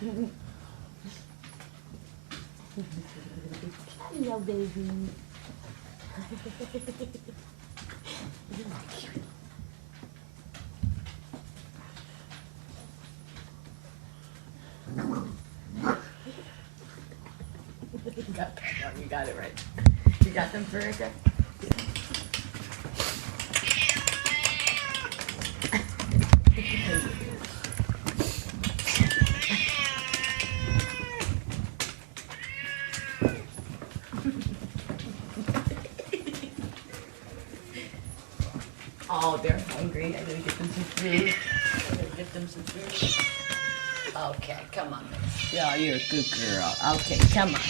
Hello, baby. You got that one. You got it right. You got them, Verica? Oh, they're hungry. I gotta get them some food. I gotta get them some food. Okay, come on, miss. Yeah, you're a good girl. Okay, come on.